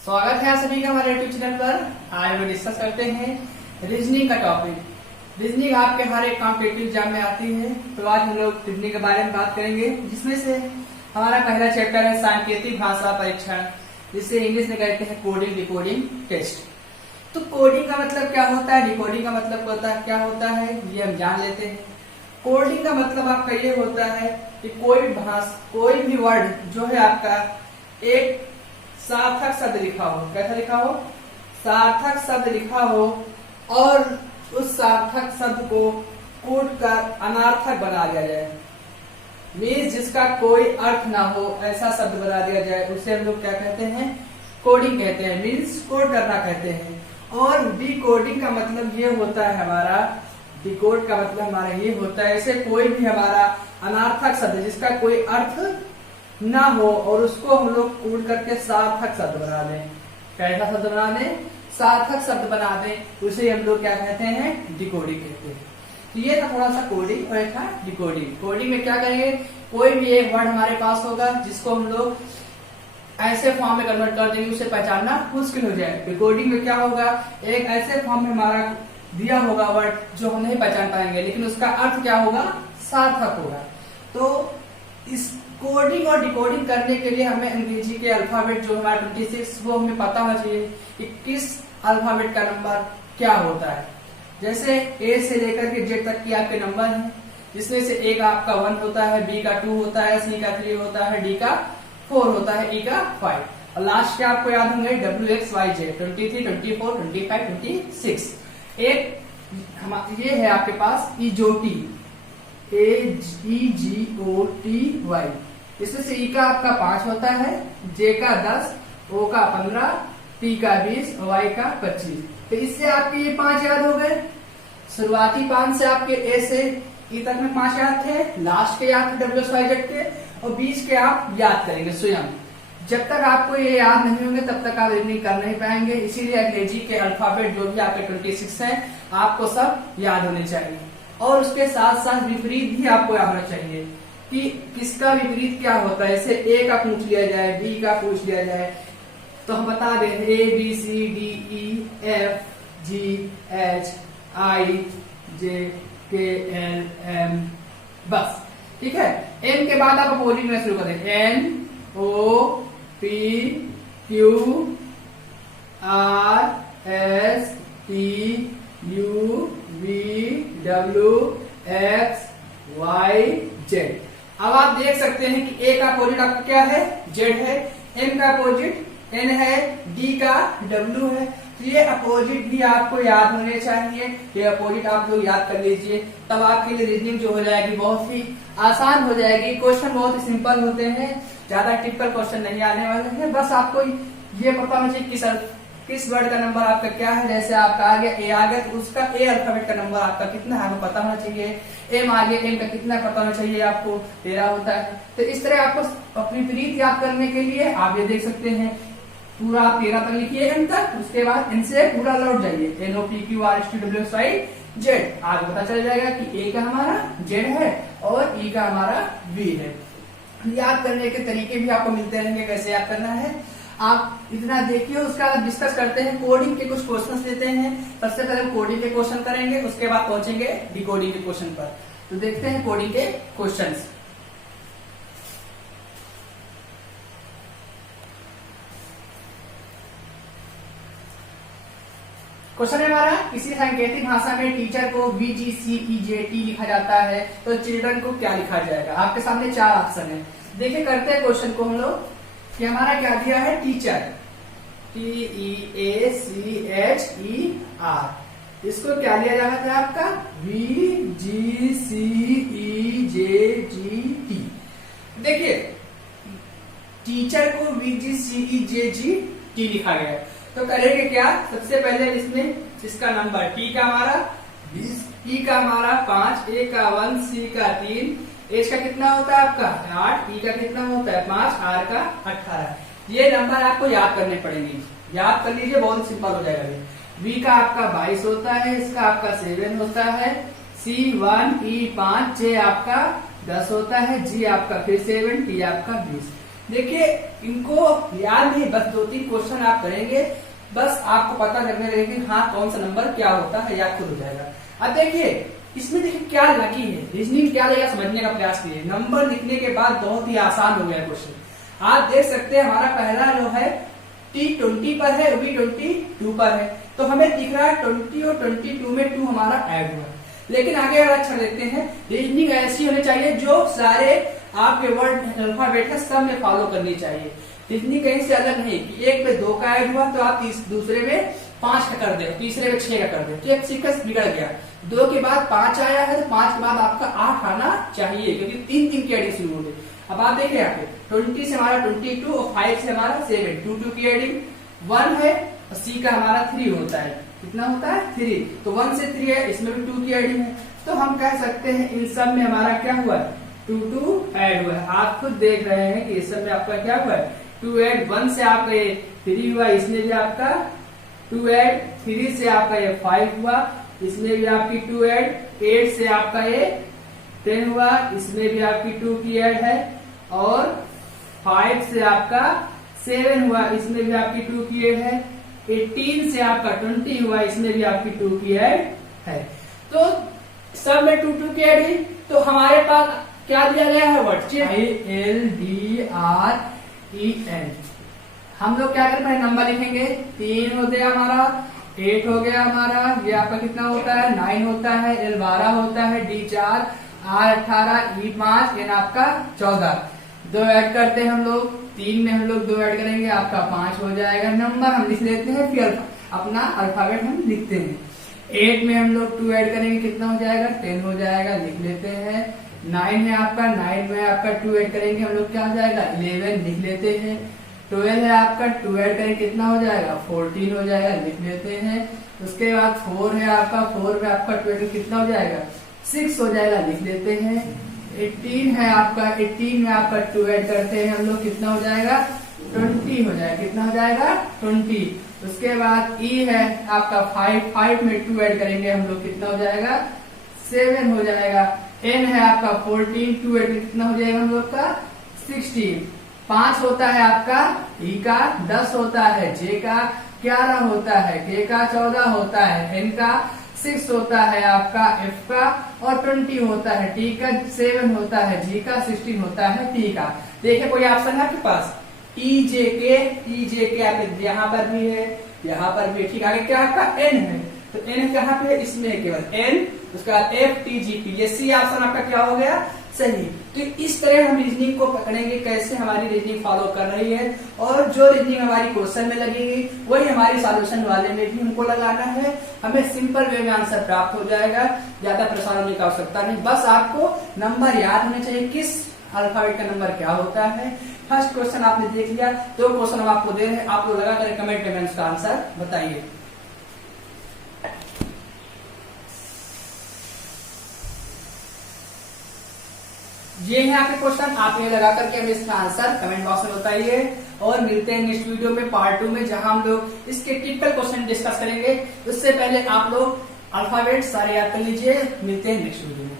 स्वागत है आप सभी का हमारे यूट्यूब चैनल पर। आज हम डिस्कस करते हैं रीजनिंग का टॉपिक। रीजनिंग आपके हर एक कॉम्पिटिटिव एग्जाम में आती है, तो आज हम लोग रीजनिंग के बारे में बात करेंगे, जिसमें से हमारा पहला चैप्टर है सांकेतिक भाषा परीक्षण, जिसे इंग्लिश में कहते हैं कोडिंग डिकोडिंग टेस्ट। तो कोडिंग का मतलब क्या होता है, डिकोडिंग का मतलब क्या होता है, ये हम जान लेते हैं। कोडिंग का मतलब आपका ये होता है कि कोई भी वर्ड जो है आपका एक सार्थक शब्द लिखा हो, कैसा लिखा हो, सार्थक शब्द लिखा हो, और उस सार्थक शब्द को कूट कर अनार्थक बना दिया जाए। मीन्स जिसका कोई अर्थ ना हो ऐसा शब्द बना दिया जाए, उसे हम लोग क्या कहते हैं, कोडिंग कहते हैं। मीन्स कोड करना कहते हैं। और डिकोडिंग का मतलब ये होता है हमारा, डिकोड का मतलब हमारा ये होता है, ऐसे कोई भी हमारा अनार्थक शब्द जिसका कोई अर्थ ना हो और उसको हम लोग कूट करके सार्थक शब्द बना दें। कैसा शब्द बना दें, सार्थक शब्द बना दें, उसे हम लोग क्या कहते हैं, डिकोडिंग कहते हैं। तो ये था थोड़ा सा कोडिंग और एक था डिकोडिंग। कोडिंग में क्या करेंगे, कोई भी एक वर्ड हमारे पास होगा जिसको हम लोग ऐसे फॉर्म में कन्वर्ट कर देंगे उसे पहचानना मुश्किल हो जाए। डिकोडिंग में क्या होगा, एक ऐसे फॉर्म में हमारा दिया होगा वर्ड जो हम नहीं पहचान पाएंगे, लेकिन उसका अर्थ क्या होगा, सार्थक होगा। तो इस कोडिंग और डिकोडिंग करने के लिए हमें अंग्रेजी के अल्फाबेट जो हमारा 26 वो हमें पता होना चाहिए कि किस अल्फाबेट का नंबर क्या होता है। जैसे ए से लेकर के जेड तक की आपके नंबर हैं, जिसमें से ए का आपका 1 होता है, बी का 2 होता है, सी का 3 होता है, डी का 4 होता है, ई का 5 और लास्ट के आपको याद होंगे WXYZ 23, 24, 25, 26। एक ये है आपके पास इजोटी, AEGOTY, इसमें से ई का आपका 5 होता है, जे का 10, ओ का 15, टी का 20 और वाई का 25। तो इससे आपके ये 5 याद हो गए। शुरुआती 5 से आपके ए से ई तक में 5 याद थे, लास्ट के याद थे WXYZ के, और बीच के आप याद करेंगे स्वयं। जब तक आपको ये याद नहीं होंगे तब तक आप रीजनिंग कर नहीं पाएंगे। इसीलिए अंग्रेजी के अल्फाबेट जो भी आपके 26 हैं आपको सब याद होने चाहिए, और उसके साथ साथ विपरीत भी आपको याद होना चाहिए कि किसका विपरीत क्या होता है। जैसे ए का पूछ लिया जाए, बी का पूछ लिया जाए, तो हम बता दें ABCDEFGHIJKLM, बस ठीक है। एन के बाद आप अपोजिट में शुरू करें, NOPQRSTUVWXYZ। अब आप देख सकते हैं कि ए का अपोजिट आपका क्या है, जेड है, एन का अपोजिट एन है, डी का डब्ल्यू है। तो ये अपोजिट भी आपको याद होने चाहिए, ये अपोजिट आप लोग याद कर लीजिए, तब आपके लिए रीजनिंग जो हो जाएगी बहुत ही आसान हो जाएगी। क्वेश्चन बहुत ही सिंपल होते हैं, ज्यादा टिपिकल क्वेश्चन नहीं आने वाले हैं। बस आपको ये पता होना चाहिए किस वर्ड का नंबर आपका क्या है। जैसे आपका आ गया ए आ गया, तो उसका ए अल्फाबेट का नंबर आपका कितना है वो पता होना चाहिए। एम आ गया, एम का कितना पता होना चाहिए आपको, 13 होता है। तो इस तरह आपको अपनी प्रीत याद करने के लिए आप ये देख सकते हैं, पूरा आप 13 तक लिखिए एम तक, उसके बाद इनसे पूरा लौट जाइए NOPQRSTUVWXYZ। आज पता चल जाएगा कि ए का हमारा जेड है और ई का हमारा बी है। याद करने के तरीके भी आपको मिलते रहेंगे, कैसे याद करना है आप इतना देखिए। उसके बाद डिस्कस करते हैं, कोडिंग के कुछ क्वेश्चंस लेते हैं। सबसे पहले कोडिंग के क्वेश्चन करेंगे, उसके बाद पहुंचेंगे डिकोडिंग के क्वेश्चन पर। तो देखते हैं कोडिंग के क्वेश्चंस। क्वेश्चन है हमारा, किसी सांकेतिक भाषा में टीचर को VGCEJT लिखा जाता है, तो चिल्ड्रन को क्या लिखा जाएगा। आपके सामने 4 ऑप्शन है। देखिए करते हैं क्वेश्चन को हम लोग कि हमारा क्या दिया है, टीचर TEACHER, इसको क्या लिया जा रहा था आपका VGCEJGT। देखिए टीचर को VGCEJGT लिखा गया है, तो करेंगे क्या, सबसे पहले इसमें इसका नंबर टी का हमारा 20, ई का हमारा 5, ए का 1, सी का 3, एच का कितना होता है आपका 8, ई का कितना होता है 5, आर का 18। ये नंबर आपको याद करने पड़ेंगे, याद कर लीजिए, बहुत सिंपल हो जाएगा। बी का आपका 22 होता है, इसका आपका 7 होता है, सी 1, ई 5, जे आपका 10 होता है, जी आपका फिर 7, टी आपका 20। देखिए इनको याद नहीं, बस 2-3 क्वेश्चन आप करेंगे, बस आपको पता लगने लगेगा कि हाँ कौन सा नंबर क्या होता है, याद खुद हो जाएगा। अब देखिए इसमें देखिए क्या लगी है, रीजनिंग क्या लगेगा समझने का प्रयास कीजिए। नंबर लिखने के बाद बहुत ही आसान हो गया क्वेश्चन। आप देख सकते हैं हमारा पहला जो है T20 पर है, V22 पर है, तो हमें दिख रहा है 20 और 22 में 2 हमारा ऐड हुआ। लेकिन आगे अगर अच्छा लेते हैं, रीजनिंग ऐसी होनी चाहिए जो सारे आपके वर्ड अल्फाबेट है सब में फॉलो करनी चाहिए। रीजनिंग कहीं से अलग नहीं कि एक में 2 का ऐड हुआ तो आप दूसरे में 5 का कर दे, तीसरे में 6 का कर दे, तो एक सीक्वेंस बिगड़ गया। 2 के बाद 5 आया है तो 5 के बाद आपका 8 आना चाहिए, क्योंकि 3 की एडिंग शुरू हो गई। अब आप देखिए यहाँ पे 20 से हमारा 22 और 5 से हमारा 7, 2 की एडिंग 1 है और C का हमारा 3 होता है। कितना होता है 3, तो 1 से 3 है, इसमें भी 2 की एडिंग है, तो हम कह सकते हैं इन सब में हमारा क्या हुआ है 2 ऐड हुआ है। आप खुद देख रहे हैं कि इस सब में आपका क्या हुआ है 2 ऐड, 1 से आपका ये 3 हुआ, इसमें भी आपका 2 ऐड, 3 से आपका ये 5 हुआ, इसमें भी आपकी 2 ऐड, 8 से आपका ये 10 हुआ, इसमें भी आपकी 2 की ऐड है, और 5 से आपका 7 हुआ, इसमें भी आपकी 2 की ऐड है, 18 से आपका 20 हुआ, इसमें भी आपकी 2 की ऐड है। तो सब में 2 की ऐड है, तो हमारे पास क्या दिया गया है वर्ड ILDREN। हम लोग क्या कर रहे हैं नंबर लिखेंगे, 3 हो गया हमारा, 8 हो गया हमारा, ये आपका कितना होता है 9 होता है, L 12 होता है, D 4, R 18, E 5, N आपका 14। 2 ऐड करते हैं हम लोग, 3 में हम लोग 2 ऐड करेंगे, आपका 5 हो जाएगा। नंबर हम लिख लेते हैं, फिर अपना अल्फाबेट हम लिखते हैं। 8 में हम लोग 2 ऐड करेंगे, कितना हो जाएगा 10 हो जाएगा, लिख लेते हैं। 9 है आपका, 9 में आपका 2 ऐड करेंगे हम लोग, क्या हो जाएगा 11, लिख लेते हैं। 12 है आपका, 2 ऐड करेंगे, कितना हो जाएगा 14 हो जाएगा, लिख लेते हैं। उसके बाद 4 है आपका, 4 में आपका 2 कितना हो जाएगा 6 हो जाएगा, लिख लेते हैं। 18 है आपका, 18 में आपका 2 ऐड करते हैं हम लोग, कितना हो जाएगा 20 हो जाएगा, कितना हो जाएगा 20। उसके बाद E है आपका 5 में 2 ऐड करेंगे हम लोग, कितना हो जाएगा 7 हो जाएगा। N है आपका 14, 2 ऐड कितना हो जाएगा हम लोग का 16। 5 होता है आपका E का, 10 होता है J का, 11 होता है K का, 14 होता है N का, 6 होता है आपका F का, और 20 होता है T का, 7 होता है G का, 16 होता है T का। देखिए कोई ऑप्शन है आपके पास EJK आप यहाँ पर भी है, यहाँ पर भी, ठीक। आगे क्या आपका N है, तो N कहाँ पे है, इसमें केवल N, उसके बाद FTGP, ये C ऑप्शन आपका क्या हो गया सही। तो इस तरह हम रीजनिंग को पकड़ेंगे, कैसे हमारी रीजनिंग फॉलो कर रही है, और जो रीजनिंग हमारी क्वेश्चन में लगेगी वही हमारी सॉल्यूशन वाले में भी हमको लगाना है। हमें सिंपल वे में आंसर प्राप्त हो जाएगा, ज्यादा परेशान होने की आवश्यकता नहीं। बस आपको नंबर याद होने चाहिए, किस अल्फाबेट का नंबर क्या होता है। फर्स्ट क्वेश्चन आपने देख लिया, 2 क्वेश्चन हम आपको दे रहे हैं, आप लोग लगा कर कमेंट में उसका आंसर बताइए। ये है आपके क्वेश्चन, आप ये लगा करके हमें इसका आंसर कमेंट बॉक्स में बताइए। और मिलते हैं नेक्स्ट वीडियो में पार्ट 2 में, जहां हम लोग इसके टिपिकल क्वेश्चन डिस्कस करेंगे। उससे पहले आप लोग अल्फाबेट सारे याद कर लीजिए। मिलते हैं नेक्स्ट वीडियो में।